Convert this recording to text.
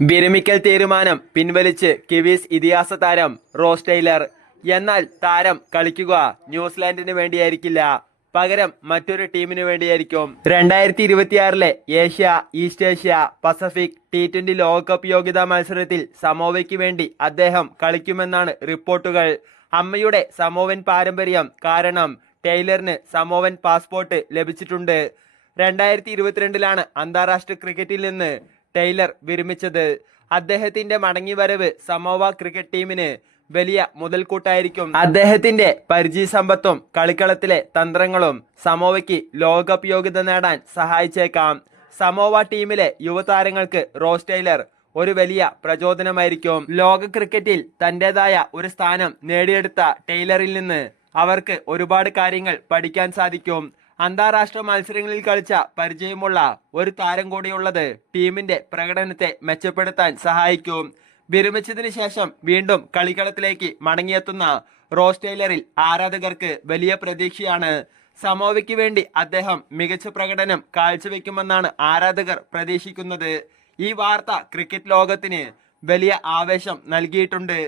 വിരമിക്കൽ തീരുമാനം പിൻവലിച്ച് കിവീസ് ഇതിഹാസ താരം റോസ് ടൈലർ എന്നാൽ താരം കളിക്കുക ന്യൂസിലാൻഡിന് വേണ്ടിയായിരിക്കില്ല. പകരം മറ്റൊരു ടീമിന് വേണ്ടിയായിരിക്കും. രണ്ടായിരത്തി ഇരുപത്തിയാറിലെ Asia east Asia Pacific T twenty ലോകകപ്പ് യോഗ്യതാ മത്സരത്തിൽ സമോവയ്ക്ക് വേണ്ടി അദ്ദേഹം കളിക്കുമെന്നാണ് റിപ്പോർട്ടുകൾ. അമ്മയുടെ സമോവൻ പാരമ്പര്യം കാരണം ടൈലറിന് സമോവൻ പാസ്പോർട്ട് ലഭിച്ചിട്ടുണ്ട്. രണ്ടായിരത്തി ഇരുപത്തിരണ്ടിലാണ് അന്താരാഷ്ട്ര ക്രിക്കറ്റിൽ നിന്ന് ടൈലർ വിരമിച്ചത്. അദ്ദേഹത്തിന്റെ മടങ്ങിവരവ് സമോവ ക്രിക്കറ്റ് ടീമിന് വലിയ മുതൽക്കൂട്ടായിരിക്കും. അദ്ദേഹത്തിന്റെ പരിചയസമ്പത്തും കളിക്കളത്തിലെ തന്ത്രങ്ങളും സമോവയ്ക്ക് ലോകകപ്പ് യോഗ്യത നേടാൻ സഹായിച്ചേക്കാം. സമോവ ടീമിലെ യുവതാരങ്ങൾക്ക് റോസ് ടൈലർ ഒരു വലിയ പ്രചോദനമായിരിക്കും. ലോക ക്രിക്കറ്റിൽ തന്റേതായ ഒരു സ്ഥാനം നേടിയെടുത്ത ടൈലറിൽ നിന്ന് അവർക്ക് ഒരുപാട് കാര്യങ്ങൾ പഠിക്കാൻ സാധിക്കും. അന്താരാഷ്ട്ര മത്സരങ്ങളിൽ കളിച്ച പരിചയമുള്ള ഒരു താരം കൂടിയുള്ളത് ടീമിന്റെ പ്രകടനത്തെ മെച്ചപ്പെടുത്താൻ സഹായിക്കും. വിരമിച്ചതിന് ശേഷം വീണ്ടും കളിക്കളത്തിലേക്ക് മടങ്ങിയെത്തുന്ന റോസ് ടൈലറിൽ ആരാധകർക്ക് വലിയ പ്രതീക്ഷയാണ്. സമോവയ്ക്ക് വേണ്ടി അദ്ദേഹം മികച്ച പ്രകടനം കാഴ്ചവെക്കുമെന്നാണ് ആരാധകർ പ്രതീക്ഷിക്കുന്നത്. ഈ വാർത്ത ക്രിക്കറ്റ് ലോകത്തിന് വലിയ ആവേശം നൽകിയിട്ടുണ്ട്.